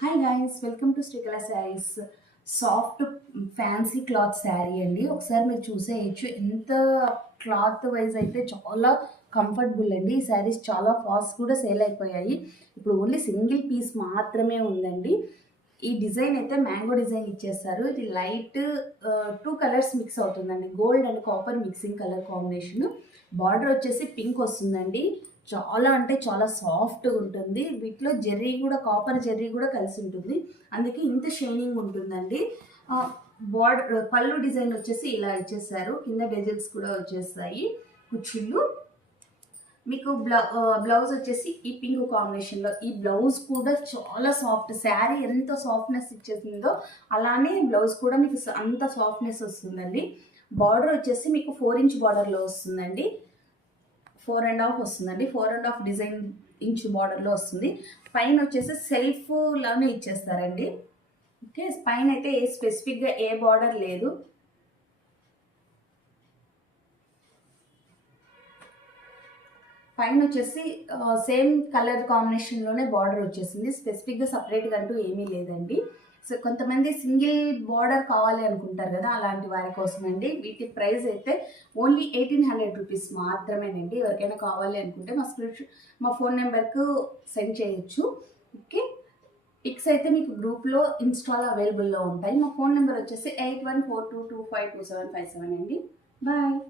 Hi guys, welcome to Srikala saris. Soft fancy cloth sari అండి. ఒకసారి మీరు చూసేయచ్చు. ఎంత క్లాత్ వైజ్ అయితే చాలా కంఫర్టబుల్ అండి. ఈ శారీస్ చాలా ఫాస్ట్ కూడా సేల్ అయిపోయాయి. ఇప్పుడు ఓన్లీ సింగిల్ పీస్ మాత్రమే ఉందండి. ఈ డిజైన్ అయితే మ్యాంగో డిజైన్ ఇచ్చేస్తారు. ఇది లైట్ 2 కలర్స్ మిక్స్ అవుతుందండి. Gold and copper mixing colour combination. Border వచ్చేసి పింక్ వస్తుందండి. చాలా అంటే చాలా సాఫ్ట్గా ఉంటుంది. వీటిలో జెర్రీ కూడా, కాపర్ జెర్రీ కూడా కలిసి ఉంటుంది. అందుకే ఇంత షైనింగ్ ఉంటుందండి. బార్డర్ పళ్ళు డిజైన్ వచ్చేసి ఇలా ఇచ్చేసారు. కింద డిజైన్స్ కూడా వచ్చేస్తాయి. కుచ్చుళ్ళు మీకు బ్లౌజ్ వచ్చేసి ఈ పింక్ కాంబినేషన్లో. ఈ బ్లౌజ్ కూడా చాలా సాఫ్ట్. శారీ ఎంత సాఫ్ట్నెస్ ఇచ్చేసిందో అలానే బ్లౌజ్ కూడా మీకు అంత సాఫ్ట్నెస్ వస్తుందండి. బార్డర్ వచ్చేసి మీకు 4 ఇంచ్ బార్డర్లో వస్తుందండి. 4.5 వస్తుందండి. 4.5 డిజైన్ ఇంచ్ బార్డర్లో వస్తుంది. పైన వచ్చేసి సెల్ఫ్ లానే ఇచ్చేస్తారండి. ఓకే, పైన అయితే స్పెసిఫిక్గా ఏ బార్డర్ లేదు. పైన వచ్చేసి సేమ్ కలర్ కాంబినేషన్లోనే బార్డర్ వచ్చేసింది. స్పెసిఫిక్గా సపరేట్గా అంటూ ఏమీ లేదండి. సో కొంతమంది సింగిల్ బార్డర్ కావాలి అనుకుంటారు కదా, అలాంటి వారి కోసం అండి. వీటి ప్రైస్ అయితే ఓన్లీ 1800 రూపీస్ మాత్రమేనండి. ఎవరికైనా కావాలి అనుకుంటే మా ఫోన్ నెంబర్కు సెండ్ చేయొచ్చు. ఓకే, పిక్స్ అయితే మీకు గ్రూప్లో ఇన్స్టాలో అవైలబుల్లో ఉంటాయి. మా ఫోన్ నెంబర్ వచ్చేసి 8142252757 అండి. బాయ్.